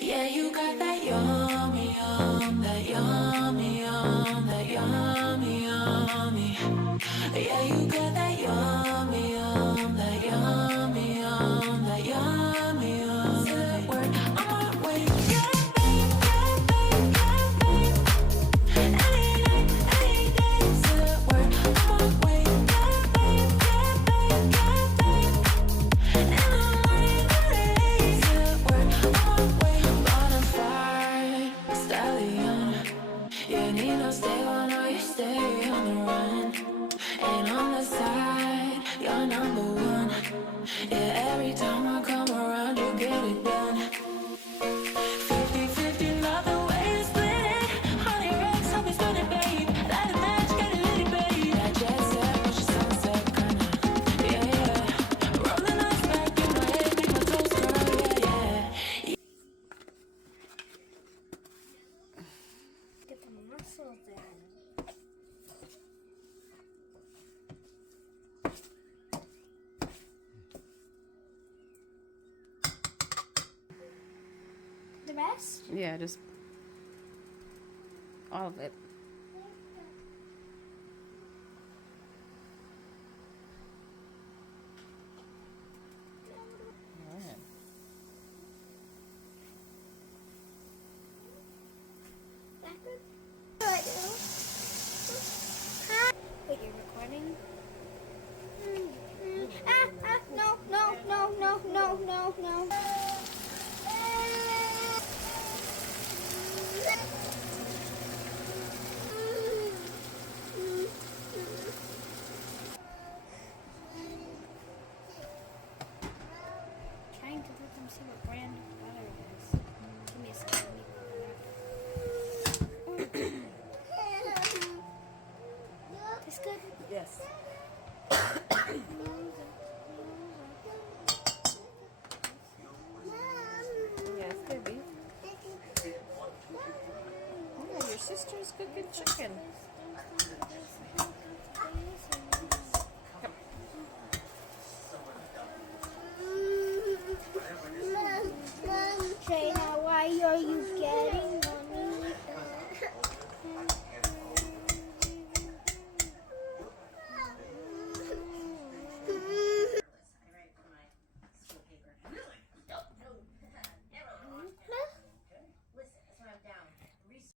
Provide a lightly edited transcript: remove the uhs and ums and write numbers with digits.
Yeah, you got that yummy, that yummy, that yummy, yummy. Yeah, you got that yummy, that yummy, that yummy, yummy. Say the word, I'm on my way. Yeah, babe, yeah, babe, yeah, babe. Any night, any day. Say the word, I'm on my way. Yeah, babe, yeah, babe, yeah, babe. And I'm running late. Say the word, I'm on my way. Bonafide stallion. You need no stable, no, you stay on the run. And on the side, you're number one. Yeah, every time I come around, you get it done. 50-50, love the way you split it. Honey racks, help me split it, babe. Light a match, get it lit, babe. That jet set, push your sunset, kinda. Yeah, yeah. Rolling eyes back in my head, make my toes curl, yeah, yeah. Get the muscles in. The rest? Yeah, just all of it. Wait, you're recording? No, no, no, no, no, no, no. Trying to let them see what brand of butter it is. Give me a second. Tastes good? Yes. Yes, baby. Yeah, your sister's cooking chicken.